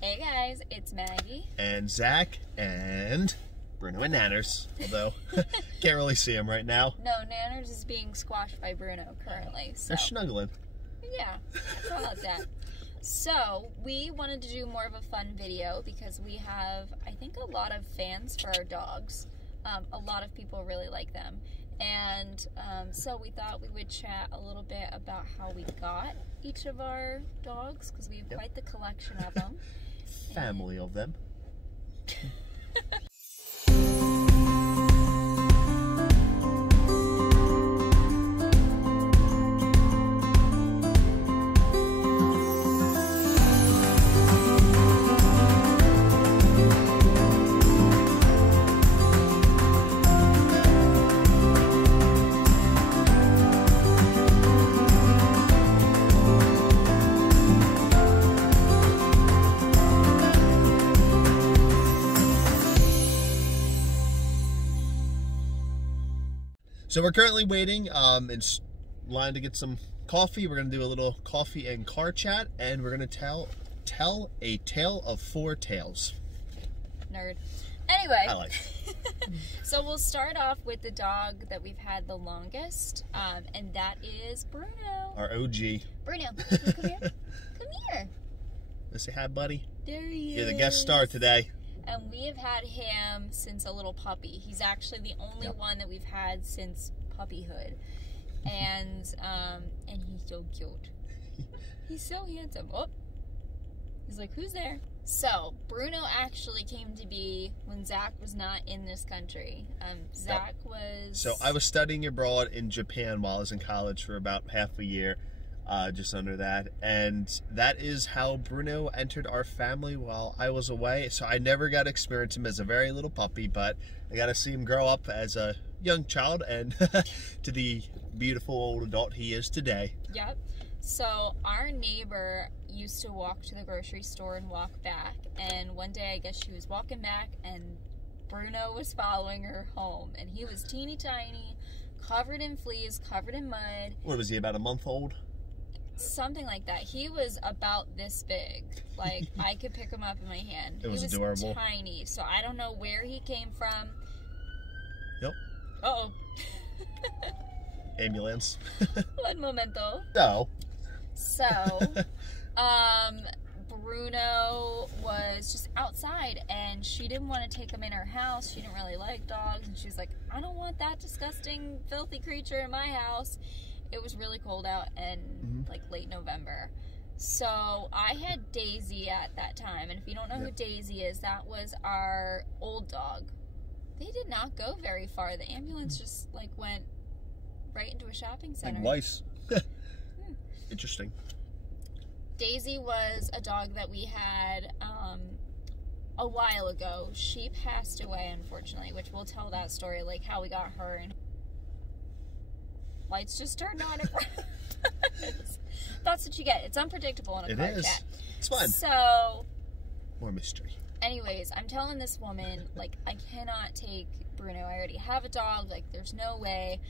Hey guys, it's Maggie. And Zach and Bruno and Nanners, although can't really see him right now. No, Nanners is being squashed by Bruno currently. So. They're snuggling. Yeah, I call it that. So, we wanted to do more of a fun video because we have, I think, a lot of fans for our dogs. A lot of people really like them. And so we thought we would chat a little bit about how we got each of our dogs, because we have quite the collection of them. Family of them. So we're currently waiting in line to get some coffee. We're going to do a little coffee and car chat, and we're going to tell a tale of four tales. Nerd. Anyway, I like it. So we'll start off with the dog that we've had the longest, and that is Bruno. Our OG. Bruno, come here. Come here. Let's say hi, buddy. There he is. You're the guest star today. And we have had him since a little puppy. He's actually the only one that we've had since puppyhood. And he's so cute. He's so handsome. Oh, he's like, who's there? So, Bruno actually came to be when Zach was not in this country. Zach was... So, I was studying abroad in Japan while I was in college for about half a year. Just under that, and that is how Bruno entered our family while I was away. So I never got to experience him as a very little puppy, but I got to see him grow up as a young child and to the beautiful old adult he is today. Yep. So our neighbor used to walk to the grocery store and walk back, and one day I guess she was walking back and Bruno was following her home, and he was teeny tiny, covered in fleas, covered in mud. What was he, about a month old? Something like that. He was about this big. Like, I could pick him up in my hand. It was adorable. adorable. He was tiny, so I don't know where he came from. Yep. Uh-oh. Ambulance. Un momento. No. So, Bruno was just outside, and she didn't want to take him in her house. She didn't really like dogs, and she was like, I don't want that disgusting, filthy creature in my house. It was really cold out and like late November. So I had Daisy at that time. And if you don't know who Daisy is, that was our old dog. They did not go very far. The ambulance just like went right into a shopping center. Like mice. Interesting. Daisy was a dog that we had a while ago. She passed away, unfortunately, which we'll tell that story, like how we got her and lights just turned on. That's what you get. It's unpredictable in a car chat. It's fun. So, more mystery. Anyways, I'm telling this woman, like, I cannot take Bruno. I already have a dog. Like, there's no way.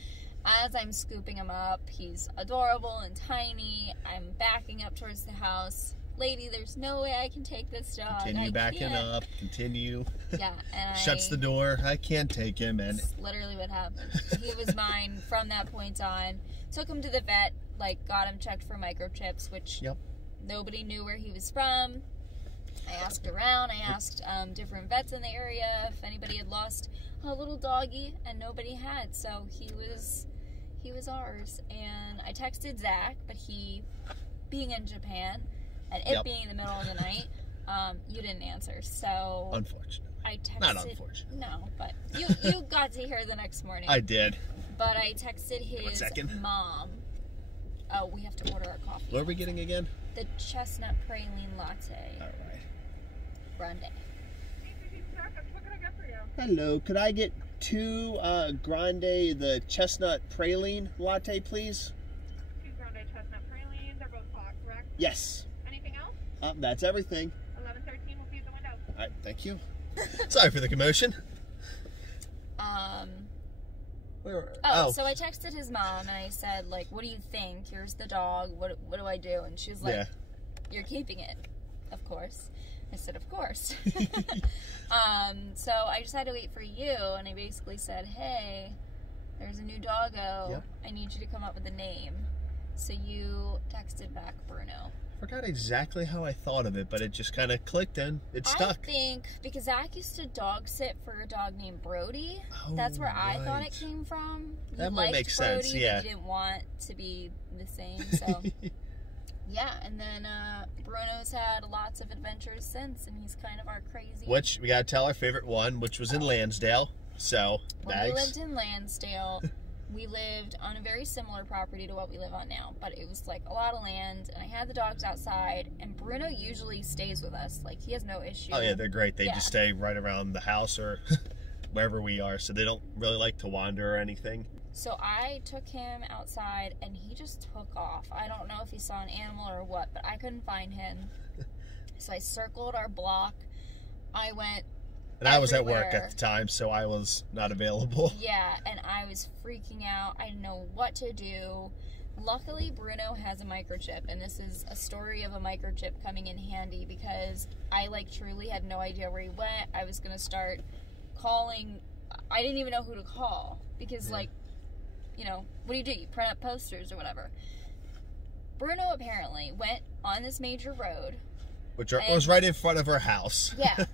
As I'm scooping him up, he's adorable and tiny. I'm backing up towards the house. Lady, there's no way I can take this dog. Continue backing up. Continue. Yeah, and shuts the door. I can't take him. And that's literally what happened. He was mine from that point on. Took him to the vet. Like, got him checked for microchips, which nobody knew where he was from. I asked around. I asked different vets in the area if anybody had lost a little doggy, and nobody had. So he was ours. And I texted Zach, but he, being in Japan, and it being in the middle of the night, you didn't answer. So unfortunate. I texted. Not unfortunate. No, but you got to hear the next morning. I did. But I texted his mom. Oh, we have to order our coffee. What are we getting again? The chestnut praline latte. All right. Grande. What can I get for you? Hello, could I get 2 grande, the chestnut praline latte, please? 2 grande chestnut pralines. They're both hot, correct? Yes. Anything else? That's everything. 11:13 will be at the window. All right, thank you. Sorry for the commotion. So I texted his mom and I said, like, what do you think? Here's the dog. What do I do? And she was like, you're keeping it, of course. I said, of course. So I just had to wait for you, and I basically said, hey, there's a new doggo. Yep. I need you to come up with a name. So you texted back Bruno. I forgot exactly how I thought of it, but it just kind of clicked and it stuck. I think because Zach used to dog sit for a dog named Brody. Oh, that's where I thought it right. came from. That might make Brody, sense, yeah. But you didn't want to be the same, so... Yeah, and then Bruno's had lots of adventures since, and he's kind of our crazy... Which, we gotta tell our favorite one, which was in Lansdale. So, when we lived in Lansdale, we lived on a very similar property to what we live on now, but it was like a lot of land, and I had the dogs outside, and Bruno usually stays with us. Like, he has no issue. Oh yeah, they're great. They just stay right around the house or wherever we are, so they don't really like to wander or anything. So I took him outside, and he just took off. I don't know if he saw an animal or what, but I couldn't find him. So I circled our block. I went And I was at everywhere. work at the time, so I was not available. Yeah, and I was freaking out. I didn't know what to do. Luckily, Bruno has a microchip, and this is a story of a microchip coming in handy because I, like, truly had no idea where he went. I was going to start calling. I didn't even know who to call because, like, you know, what do? You print up posters or whatever. Bruno apparently went on this major road. Which was right in front of our house. Yeah.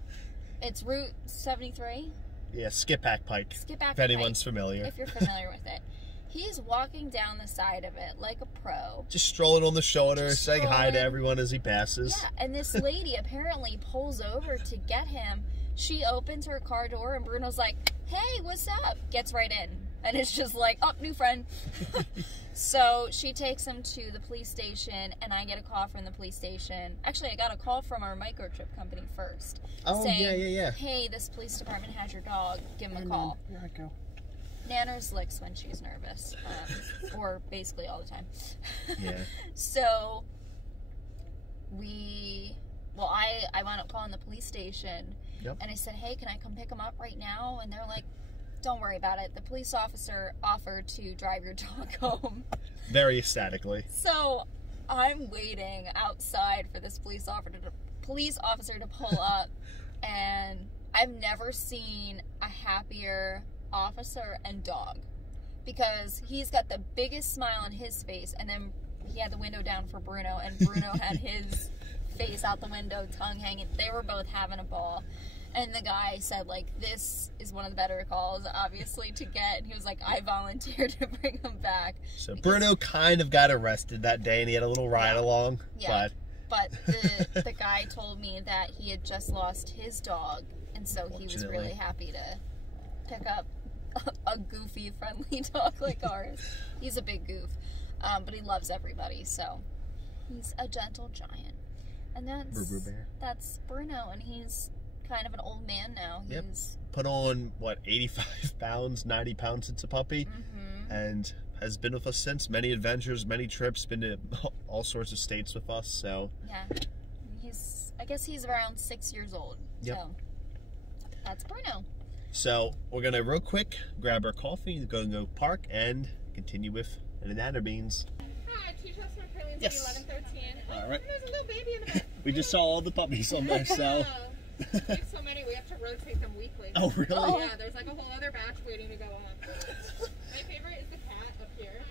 It's Route 73. Yeah, Skip-Back Pike. Skip-Back If anyone's Pike, familiar. If you're familiar with it. He's walking down the side of it like a pro. Just strolling on the shoulder, Just saying hi to strolling. everyone as he passes. Yeah, and this lady apparently pulls over to get him. She opens her car door and Bruno's like, hey, what's up? Gets right in. And it's just like, oh, new friend. So she takes him to the police station, and I get a call from the police station. Actually, I got a call from our microchip company first. Oh, saying, yeah. hey, this police department has your dog. Give him a call. Here I go. Nanners licks when she's nervous. Or basically all the time. Yeah. So I wound up calling the police station. Yep. And I said, hey, can I come pick him up right now? And they're like, don't worry about it. The police officer offered to drive your dog home. Very ecstatically. So I'm waiting outside for this police officer to pull up. And I've never seen a happier officer and dog. Because he's got the biggest smile on his face. And then he had the window down for Bruno. And Bruno had his face out the window, tongue hanging. They were both having a ball. And the guy said, like, this is one of the better calls, obviously, to get. And he was like, I volunteered to bring him back. So Bruno kind of got arrested that day, and he had a little ride along. Yeah. But the guy told me that he had just lost his dog. And so he was really happy to pick up a goofy, friendly dog like ours. He's a big goof. But he loves everybody, so he's a gentle giant. And that's Bruno, and he's kind of an old man now. He's put on, 85 pounds, 90 pounds since a puppy, and has been with us since. Many adventures, many trips, been to all sorts of states with us, so. Yeah. I guess he's around 6 years old. Yep. So, that's Bruno. So, we're going to real quick grab our coffee, go park, and continue with the nanner beans. Hi, 2 chestnut pralines, Yes. 11, 13. All right. There's a little baby in the back. We just saw all the puppies on there, so. We have so many, we have to rotate them weekly. Oh, really? Oh. Yeah, there's like a whole other batch waiting to go on. My favorite is the cat up here.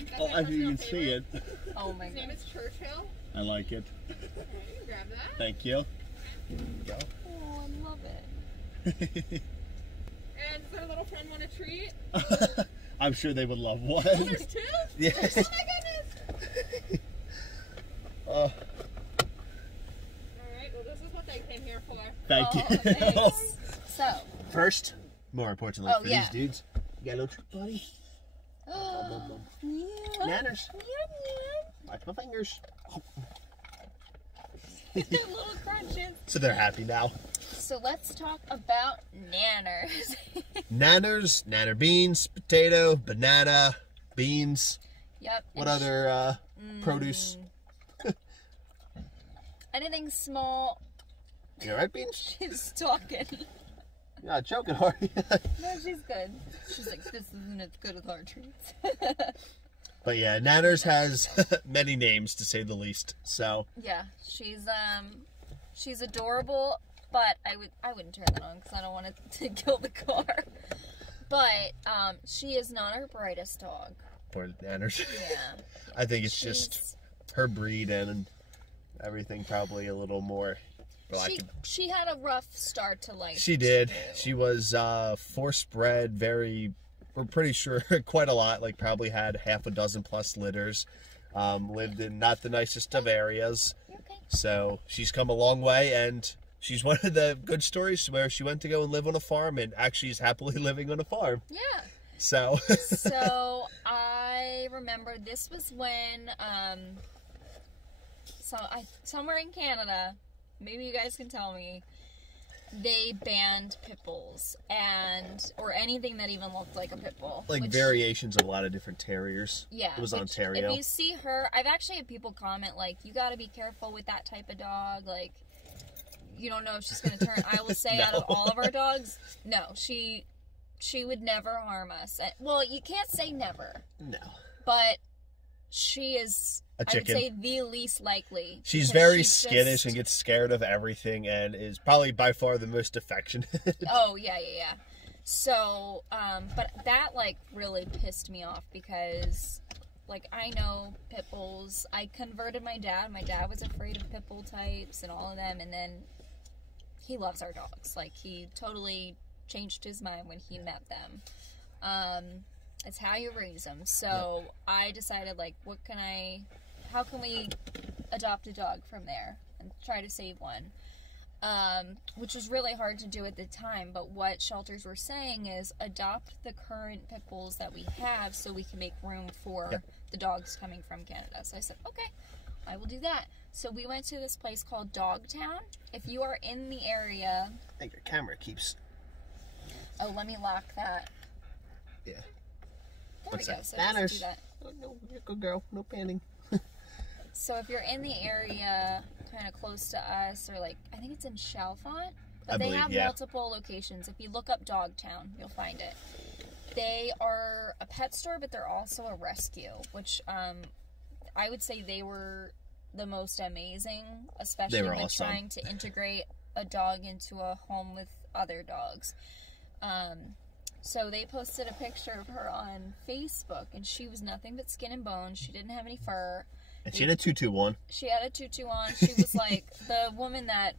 That's my I didn't even personal see it. favorite. Oh my His name god. is Churchill. I like it. Alright, you can grab that. Thank you. Go. Oh, I love it. And does our little friend want a treat? I'm sure they would love one. Oh, there's 2? Yes. Oh my goodness! Alright, well this is what they came here for. Thank you. Thanks. So. First, more importantly for yeah. these dudes, you got a little treat, buddy. Yeah. Nanners. Yeah. Watch my fingers. Their little crunches. So they're happy now. So let's talk about nanners. Nanners, nanner beans, potato, banana, beans. Yep. What other produce? Anything small. You alright, beans? She's talking. You're not joking, are you? No, she's good. She's like, this isn't as good as our treats. But yeah, Nanners has many names, to say the least. So Yeah, she's She's adorable, but I wouldn't turn that on because I don't want it to kill the car. But she is not our brightest dog. Poor Nanners. Yeah. I think it's just her breed and everything probably a little more. She had a rough start to life. She did. She was force bred, we're pretty sure quite a lot, like probably had half a dozen plus litters. Lived in not the nicest of areas. Okay. So she's come a long way, and she's one of the good stories where she went to go and live on a farm and actually is happily living on a farm. Yeah. So. So I remember this was when somewhere in Canada, maybe you guys can tell me, they banned pit bulls or anything that even looked like a pit bull. Like variations of a lot of different terriers. Yeah. It was Ontario. If you see her, I've actually had people comment like, you got to be careful with that type of dog. Like, you don't know if she's going to turn. I will say No. out of all of our dogs, no, she would never harm us. Well, you can't say never. No. But she is, A chicken. I would say, the least likely. She's very skittish and gets scared of everything and is probably by far the most affectionate. Oh, yeah. So, but that, like, really pissed me off because, like, I know pit bulls. I converted my dad. My dad was afraid of pit bull types and all of them, and then he loves our dogs. Like, he totally changed his mind when he met them. It's how you raise them. So yep. I decided, like, how can we adopt a dog from there and try to save one? Which was really hard to do at the time, but what shelters were saying is adopt the current pit bulls that we have so we can make room for yep. the dogs coming from Canada. So I said, okay, I will do that. So we went to this place called Dogtown. If you are in the area... I think your camera keeps... Oh, let me lock that. Yeah. There we go. So Manners. do that. Oh, no, you're a good girl. No panning. So if you're in the area, kind of close to us, or like, I think it's in Chalfont, but they have multiple locations. If you look up Dogtown, you'll find it. They are a pet store, but they're also a rescue, which I would say they were the most amazing, especially when awesome. Trying to integrate a dog into a home with other dogs. So they posted a picture of her on Facebook, and she was nothing but skin and bones. She didn't have any fur. And she had a tutu on. She had a tutu on. She was like, the woman that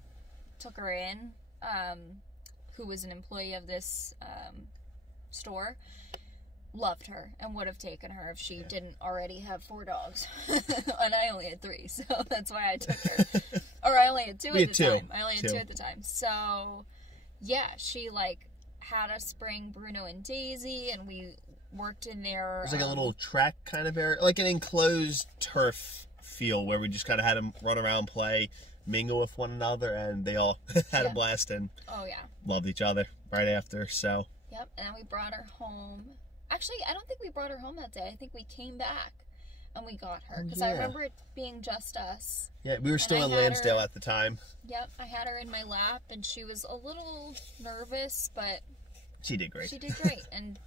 took her in, who was an employee of this store, loved her and would have taken her if she didn't already have 4 dogs. And I only had 3, so that's why I took her. Or I only had 2 at the time. I only had 2 at the time. So, yeah, she, like, had us bring Bruno and Daisy, and we worked in there. It was like a little track kind of area, like an enclosed turf feel where we just kind of had them run around, play, mingle with one another, and they all had a blast and loved each other right after. So yep, and then we brought her home. Actually, I don't think we brought her home that day. I think we came back and we got her because I remember it being just us. Yeah, we were still in Lansdale at the time. Yep, I had her in my lap, and she was a little nervous, but she did great. She did great, and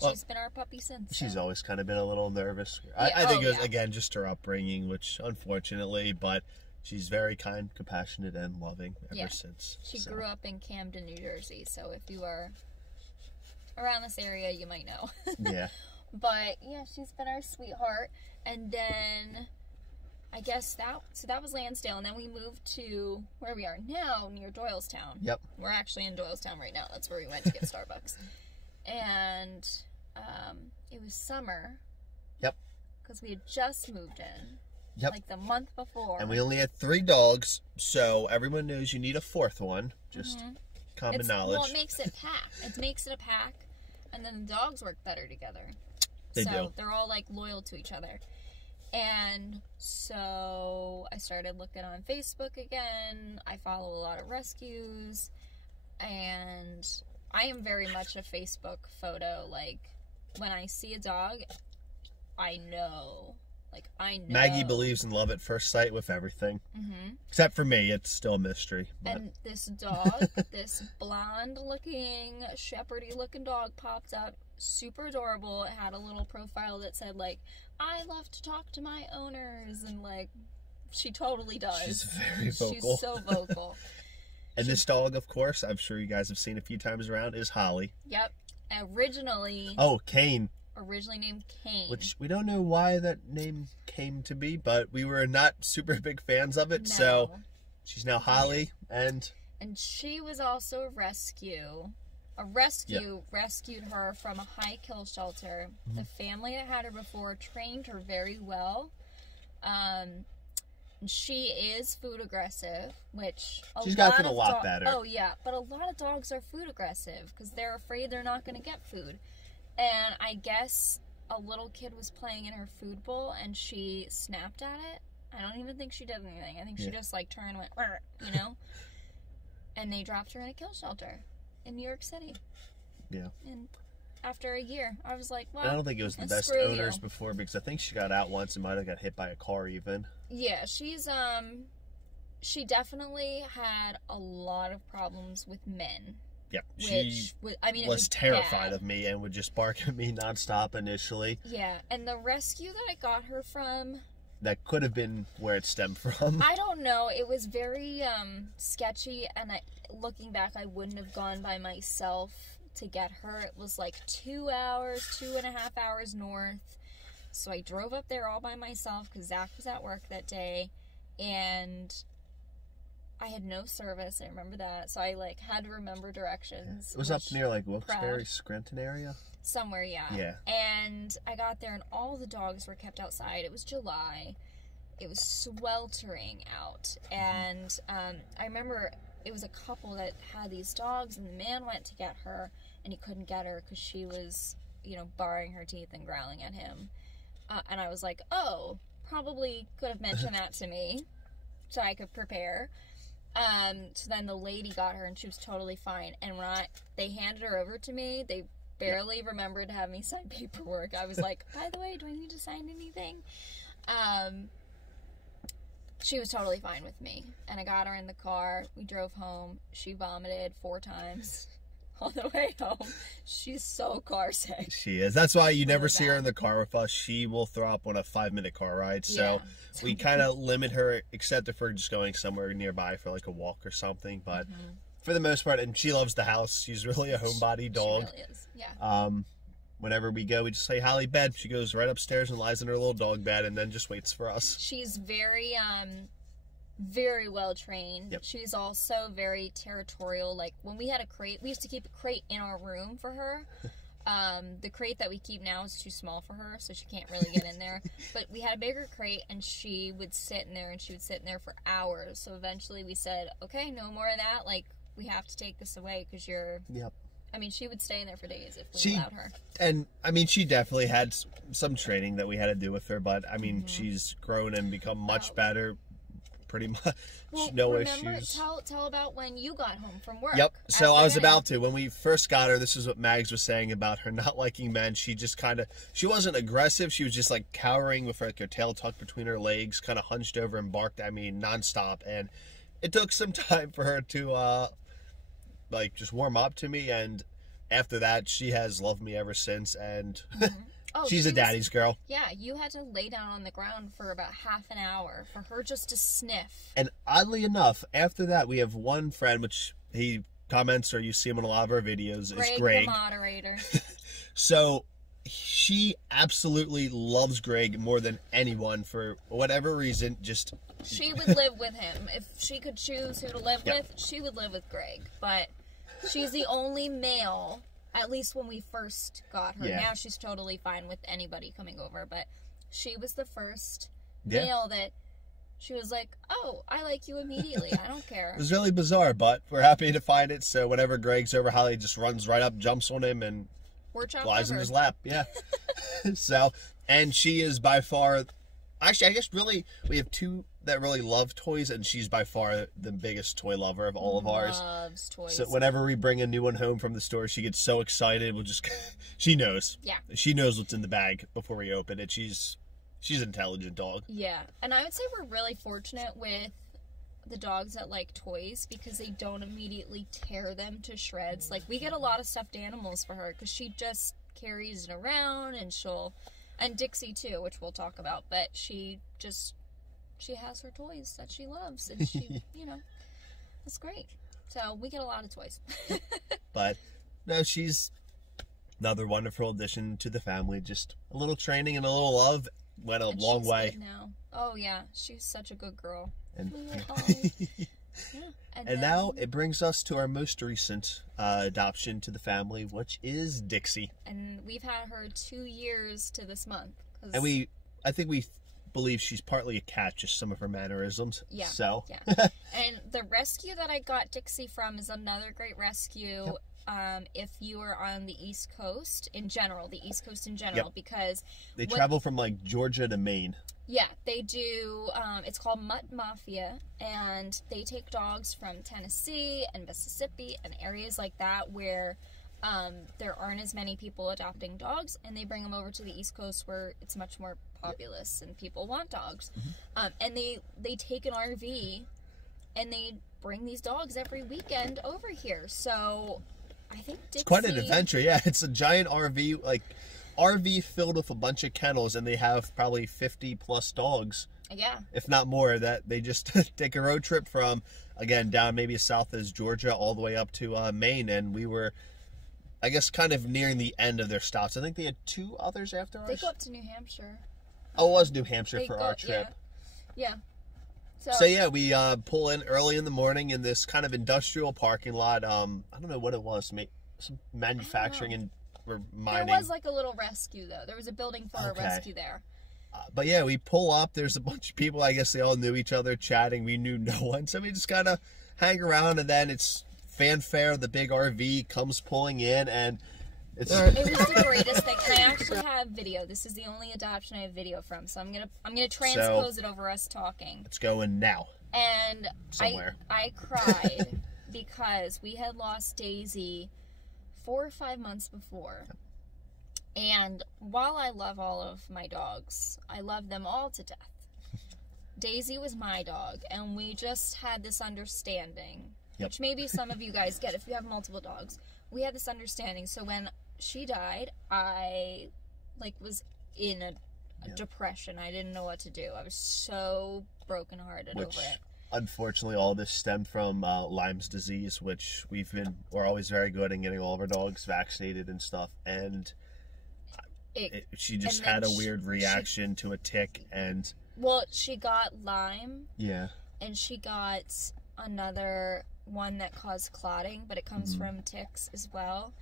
she's been our puppy since. She's always kind of been a little nervous. I think it was, again, just her upbringing, which unfortunately, but she's very kind, compassionate, and loving ever since. She grew up in Camden, New Jersey, so if you are around this area, you might know. Yeah. But, yeah, she's been our sweetheart. And then, I guess that was Lansdale, and then we moved to where we are now, near Doylestown. Yep. We're actually in Doylestown right now. That's where we went to get Starbucks. And it was summer. Yep. Because we had just moved in. Yep. Like the month before. And we only had 3 dogs, so everyone knows you need a 4th one. Just common knowledge. Well, it makes it pack. It makes it a pack, and then the dogs work better together. They do. They're all like loyal to each other. And so I started looking on Facebook again. I follow a lot of rescues, and I am very much a Facebook photo. Like, when I see a dog, I know. Like, I know. Maggie believes in love at first sight with everything. Mm-hmm. Except for me, it's still a mystery. But. And this dog, this blonde-looking, shepherdy-looking dog popped up. Super adorable. It had a little profile that said, like, I love to talk to my owners, and, like, She totally does. She's very vocal. She's so vocal. And this dog, of course, I'm sure you guys have seen a few times around, is Holly. Yep. Originally... Oh, Kane. Originally named Kane. Which we don't know why that name came to be, but we were not super big fans of it, No. so she's now Holly, and she was also a rescue. A rescue rescued her from a high kill shelter. The family that had her before trained her very well. She is food aggressive, which she's gotten a lot better. Oh yeah, but a lot of dogs are food aggressive because they're afraid they're not going to get food. And I guess a little kid was playing in her food bowl and she snapped at it. I don't even think she did anything. I think she just like turned and went, you know? And they dropped her in a kill shelter in New York City. Yeah. And after a year, I was like, well, I don't think it was the best owners before, because I think she got out once and might have got hit by a car even. Yeah, she definitely had a lot of problems with men. Yep. Which she was terrified of me and would just bark at me nonstop initially. Yeah, and the rescue that I got her from... That could have been where it stemmed from. I don't know. It was very sketchy, and looking back, I wouldn't have gone by myself to get her. It was like 2 hours, 2.5 hours north. So I drove up there all by myself because Zach was at work that day, and I had no service. I remember that. So I had to remember directions. It was up near Wilkes-Barre, Scranton area. Somewhere, yeah. Yeah. And I got there and all the dogs were kept outside. It was July. It was sweltering out. And I remember it was a couple that had these dogs, and the man went to get her and he couldn't get her because she was, baring her teeth and growling at him. And I was like, oh, probably could have mentioned that to me so I could prepare. So then the lady got her and she was totally fine. And when they handed her over to me, they barely remembered to have me sign paperwork. I was like, by the way, do I need to sign anything? She was totally fine with me. And I got her in the car. We drove home. She vomited 4 times on the way home. She's so car sick. She is. That's why you never see her in the car with us. She will throw up on a 5-minute car ride. So we kind of limit her, except if we're just going somewhere nearby for a walk or something. But for the most part, and she loves the house. She's really a homebody dog. She really is, yeah. Whenever we go, we just say, Holly, bed. She goes right upstairs and lies in her little dog bed and then just waits for us. She's very, very well trained. Yep. She's also very territorial. When we had a crate, we used to keep a crate in our room for her. The crate that we keep now is too small for her, so she can't really get in there. But we had a bigger crate, and she would sit in there, and she would sit in there for hours. So eventually we said, okay, no more of that. We have to take this away because you're... Yep. I mean, she would stay in there for days if we allowed her. And, I mean, she definitely had some training that we had to do with her, but, I mean, she's grown and become much better, pretty much. Well, no remember, issues. Tell about when you got home from work. Yep. So I was about to. When we first got her, this is what Mags was saying about her not liking men. She just she wasn't aggressive. She was just cowering with her tail tucked between her legs, kind of hunched over and barked at me nonstop. And it took some time for her to, just warm up to me, and after that she has loved me ever since, and she's a daddy's girl. Yeah, you had to lay down on the ground for about half an hour for her just to sniff. And oddly enough, after that we have one friend, which he comments or you see him in a lot of our videos, is Greg, the moderator. So she absolutely loves Greg more than anyone for whatever reason. She would live with him. If she could choose who to live with, she would live with Greg. But she's the only male, at least when we first got her. Now she's totally fine with anybody coming over. But she was the first male that she was like, oh, I like you immediately. I don't care. It was really bizarre, but we're happy to find it. So whenever Greg's over, Holly just runs right up, jumps on him, and lies in his lap. Yeah. So, and she is by far... Actually, I guess really, we have 2 that really love toys, and she's by far the biggest toy lover of all of ours. Loves toys. So whenever we bring a new one home from the store, she gets so excited. She knows. Yeah. She knows what's in the bag before we open it. She's an intelligent dog. Yeah. And I would say we're really fortunate with the dogs that like toys because they don't immediately tear them to shreds. We get a lot of stuffed animals for her because she just carries it around, and and Dixie too, which we'll talk about, but she just she has her toys that she loves, and she, you know, it's great. So we get a lot of toys. But no, she's another wonderful addition to the family. Just a little training and a little love went a long way. Good now. Oh yeah, she's such a good girl. And, Yeah. And now it brings us to our most recent adoption to the family, which is Dixie. And we've had her 2 years to this month. And I think we believe she's partly a cat, just some of her mannerisms. Yeah. So. Yeah. And the rescue that I got Dixie from is another great rescue. Yep. If you are on the East Coast in general, Yep. because they travel from like Georgia to Maine. Yeah, they do. It's called Mutt Mafia, and they take dogs from Tennessee and Mississippi and areas like that where there aren't as many people adopting dogs, and they bring them over to the East Coast where it's much more populous and people want dogs. Mm-hmm. And they take an RV and they bring these dogs every weekend over here. So I think Dixie... It's quite an adventure, yeah. It's a giant RV, like RV filled with a bunch of kennels, and they have probably 50 plus dogs. Yeah. If not more, that they just take a road trip from, again, down maybe as south as Georgia all the way up to Maine, and we were, I guess, kind of nearing the end of their stops. I think they had 2 others after us. They go up to New Hampshire. Oh, it was New Hampshire for our trip. Yeah. So yeah, we pull in early in the morning in this kind of industrial parking lot. I don't know what it was, some manufacturing and or mining. There was like a little rescue though. There was a building for a rescue there. But yeah, we pull up. There's a bunch of people. I guess they all knew each other, chatting. We knew no one, so we just kind of hang around. And then it's fanfare. The big RV comes pulling in, and it was the greatest thing. And I actually have video. This is the only adoption I have video from, so I'm gonna transpose it over us talking. It's going now. And somewhere. I cried because we had lost Daisy 4 or 5 months before. And while I love all of my dogs, I love them all to death. Daisy was my dog, and we just had this understanding, which maybe some of you guys get if you have multiple dogs. We had this understanding. So when she died, I was in a depression. I didn't know what to do. I was so brokenhearted over it. Unfortunately, all this stemmed from Lyme's disease, which we're always very good in getting all of our dogs vaccinated and stuff. And she just had a weird reaction to a tick, and she got Lyme. Yeah. And she got another one that caused clotting, but it comes from ticks as well.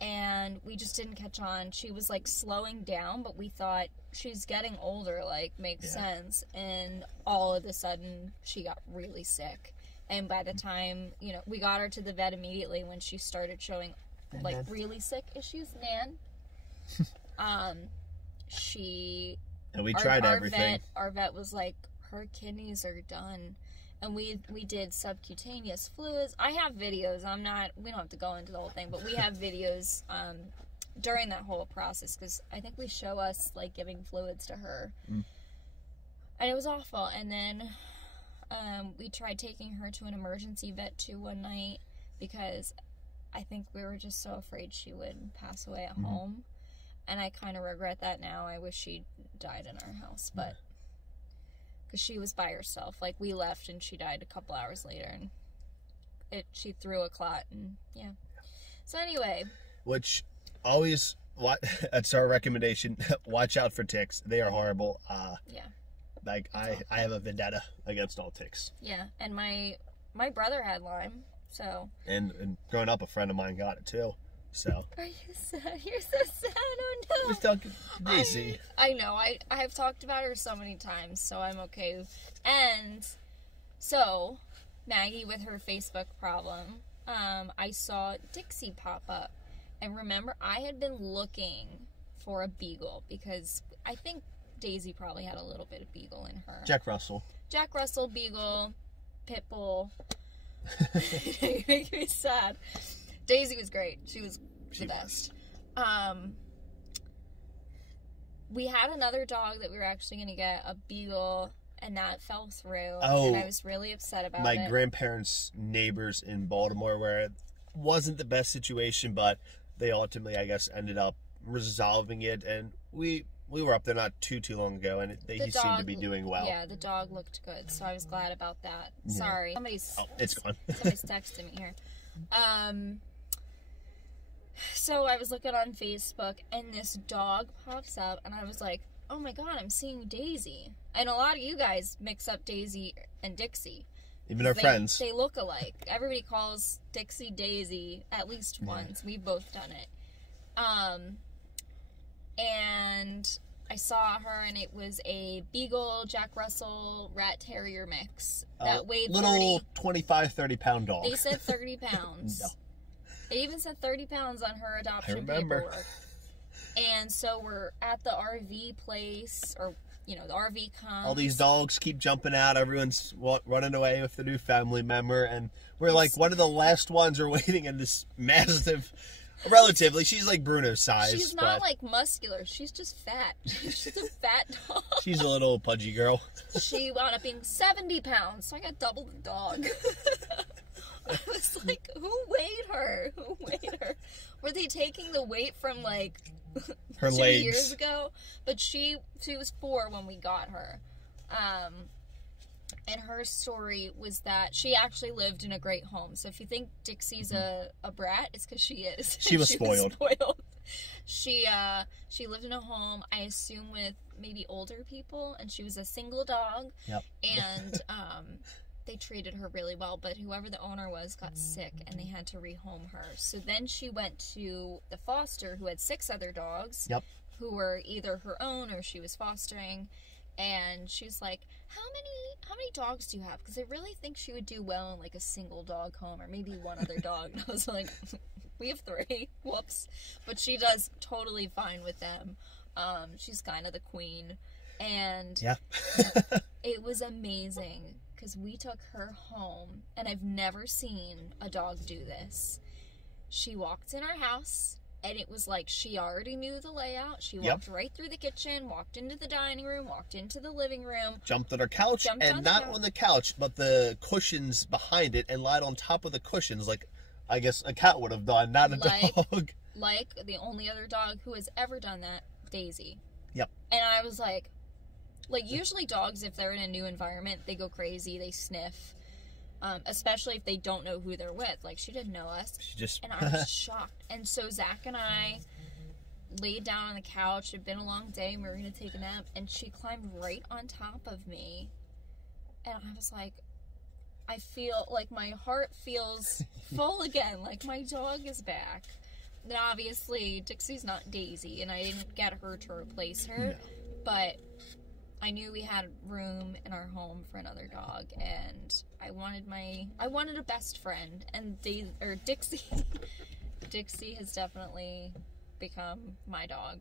And we just didn't catch on. She was slowing down, but we thought she's getting older, makes sense. And all of a sudden she got really sick. And by the time, we got her to the vet immediately when she started showing really sick issues. Nan. And we tried everything. Our vet was like, her kidneys are done. And we did subcutaneous fluids. I have videos. We don't have to go into the whole thing, but we have videos during that whole process, because I think we show us giving fluids to her. And it was awful. And then we tried taking her to an emergency vet too one night, because I think we were just so afraid she would pass away at home. And I kind of regret that now. I wish she died in our house, but because she was by herself. We left and she died a couple hours later, and she threw a clot, and So anyway, which always that's our recommendation. Watch out for ticks. They are horrible. I have a vendetta against all ticks. Yeah, and my brother had Lyme, so and growing up, a friend of mine got it too. So. Are you sad? You're so sad. Oh no. I was talking to Daisy. I know. I've talked about her so many times, so I'm okay. And so Maggie with her Facebook problem, I saw Dixie pop up, and remember I had been looking for a beagle, because I think Daisy probably had a little bit of beagle in her. Jack Russell beagle, pit bull. You make me sad. Daisy was great. She was the best. We had another dog that we were actually going to get, a beagle, and that fell through. And I was really upset about it. My grandparents' neighbors in Baltimore, where it wasn't the best situation, but they ultimately, I guess, ended up resolving it. And we we were up there not too long ago, and he seemed to be doing well. Yeah, the dog looked good, so I was glad about that. Yeah. Sorry. It's gone. Somebody's texting me here. So I was looking on Facebook, and this dog pops up, and I was like, oh my god, I'm seeing Daisy. And a lot of you guys mix up Daisy and Dixie. Even our friends. They look alike. Everybody calls Dixie Daisy at least once. We've both done it. And I saw her, and it was a Beagle, Jack Russell, Rat Terrier mix that weighed little 25, 30-pound dog. They said 30 pounds. No. They even said 30 pounds on her adoption remember. paperwork. And so we're at the RV place, or, you know, the RV comes. All these dogs keep jumping out. Everyone's running away with the new family member. And we're like one of the last ones are waiting in this massive, relatively, she's like Bruno's size. She's not like muscular. She's just fat. She's just a fat dog. She's a little pudgy girl. She wound up being 70 pounds, so I got double the dog. I was like, who weighed her? Who weighed her? Were they taking the weight from, like, her 2 legs. years ago? But she was 4 when we got her. And her story was that she actually lived in a great home. So if you think Dixie's a brat, it's because she is. She was spoiled. She lived in a home, I assume, with maybe older people, and she was a single dog. Yep. And they treated her really well, but whoever the owner was got sick, and they had to rehome her. So then she went to the foster, who had 6 other dogs, who were either her own or she was fostering. And she's like, how many dogs do you have? Because I really think she would do well in, like, a single dog home, or maybe one other dog. And I was like, we have 3. Whoops. But she does totally fine with them. She's kind of the queen. And it was amazing, because we took her home, and I've never seen a dog do this. She walked in our house, and it was like she already knew the layout. She walked right through the kitchen, walked into the dining room, walked into the living room. Jumped on our couch, and not on the couch, but the cushions behind it, and lied on top of the cushions like, I guess, a cat would have done, not a dog. Like the only other dog who has ever done that, Daisy. Yep. And I was like, usually dogs, if they're in a new environment, they go crazy, they sniff. Especially if they don't know who they're with. Like, she didn't know us. And I was shocked. And so Zach and I laid down on the couch. It had been a long day, and we were going to take a nap. And she climbed right on top of me. And I was like, I feel like my heart feels full again. Like, my dog is back. And obviously, Dixie's not Daisy, and I didn't get her to replace her. No. But I knew we had room in our home for another dog, and I wanted a best friend, and Dixie has definitely become my dog.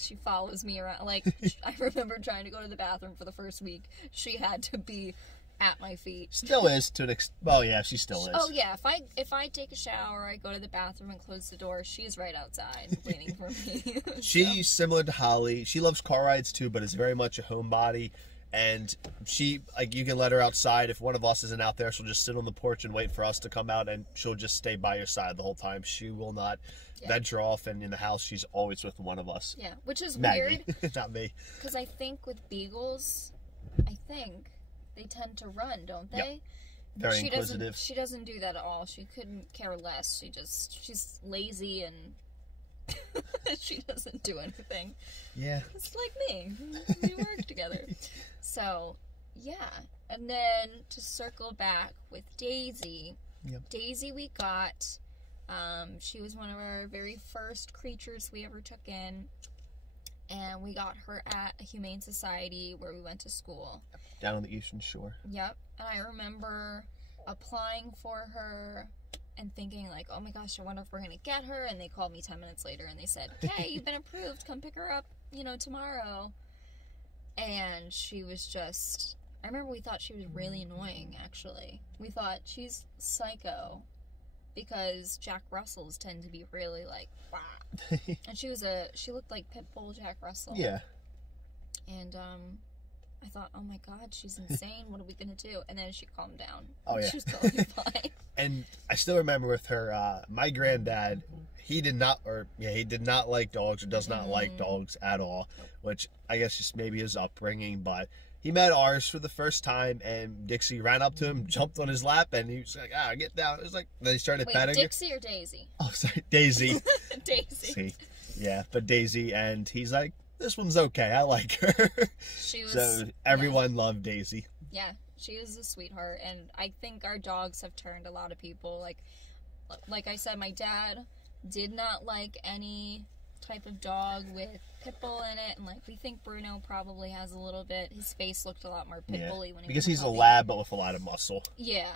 She follows me around. Like, I remember trying to go to the bathroom for the first week. She had to be at my feet. Still is to an well, yeah, she still is. Oh yeah, if I take a shower, I go to the bathroom and close the door, she's right outside waiting for me. She's similar to Holly. She loves car rides too, but is very much a homebody. And she, like, you can let her outside. If one of us isn't out there, she'll just sit on the porch and wait for us to come out, and she'll just stay by your side the whole time. She will not venture off, and in the house, she's always with one of us. Yeah, which is Maggie. weird. Not me. Because I think with beagles, they tend to run, don't they? Yep. Very inquisitive. She doesn't do that at all. She couldn't care less. She's lazy, and she doesn't do anything. Yeah. It's like me. We work together. So, yeah. And then to circle back with Daisy. Yep. Daisy we got, she was one of our very first creatures we ever took in. And we got her at a humane society where we went to school. Down on the Eastern Shore. Yep. And I remember applying for her and thinking, like, oh my gosh, I wonder if we're going to get her. And they called me 10 minutes later and they said, hey, you've been approved. Come pick her up, tomorrow. And she was just, I remember we thought she was really annoying, actually. We thought she's psycho because Jack Russells tend to be really, like, wow. And she looked like Pitbull Jack Russell. Yeah. And, I thought, oh my God, she's insane. What are we going to do? And then she calmed down. Oh, yeah. She was totally fine. And I still remember with her, my granddad, he did not like dogs or does not like dogs at all, which I guess just maybe his upbringing, but he met ours for the first time, and Dixie ran up to him, jumped on his lap, and he was like, get down. It was like, then he started petting her. Dixie or Daisy? Oh, sorry, Daisy. Daisy. See, yeah, but Daisy, and he's like, this one's okay, I like her. So everyone loved Daisy. Yeah, she is a sweetheart, and I think our dogs have turned a lot of people. Like I said, my dad did not like any type of dog with pit bull in it, and like we think Bruno probably has a little bit. His face looked a lot more pit bully when he because was he's a lab but with a lot of muscle. Yeah,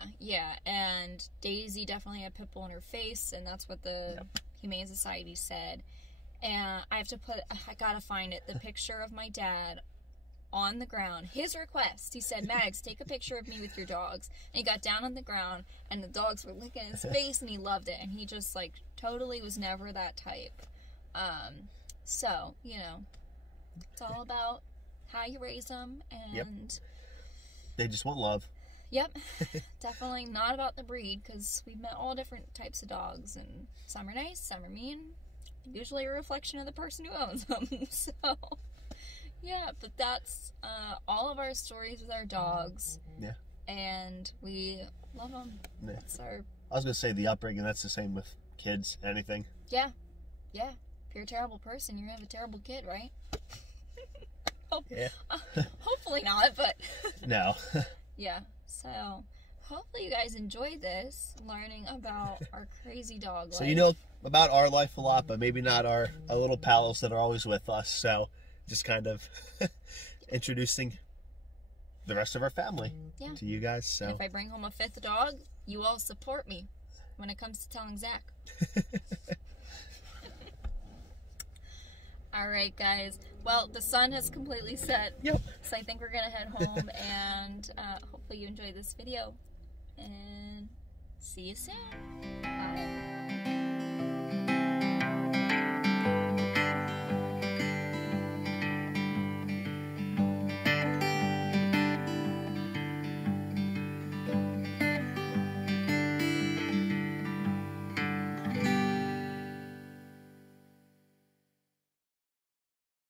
and Daisy definitely had pit bull in her face, and that's what the Humane Society said. And I gotta find it, the picture of my dad on the ground. His request, he said, Mags, take a picture of me with your dogs. And he got down on the ground, and the dogs were licking his face, and he loved it. And he just, like, totally was never that type. So, you know, it's all about how you raise them, and... They just want love. Yep. Definitely not about the breed, because we've met all different types of dogs, and some are nice, some are mean. Usually a reflection of the person who owns them. So, yeah, but that's all of our stories with our dogs. Yeah. And we love them. Yeah. That's our... I was going to say the upbringing, that's the same with kids, anything. Yeah. Yeah. If you're a terrible person, you're going to have a terrible kid, right? Hopefully not, but... No. Yeah. So... hopefully you guys enjoyed this, learning about our crazy dog life. So you know about our life a lot, but maybe not our little pals that are always with us. So just kind of introducing the rest of our family to you guys. So and if I bring home a 5th dog, you all support me when it comes to telling Zach. All right, guys. Well, the sun has completely set. Yep. So I think we're going to head home, and hopefully you enjoyed this video. And see you soon. Bye.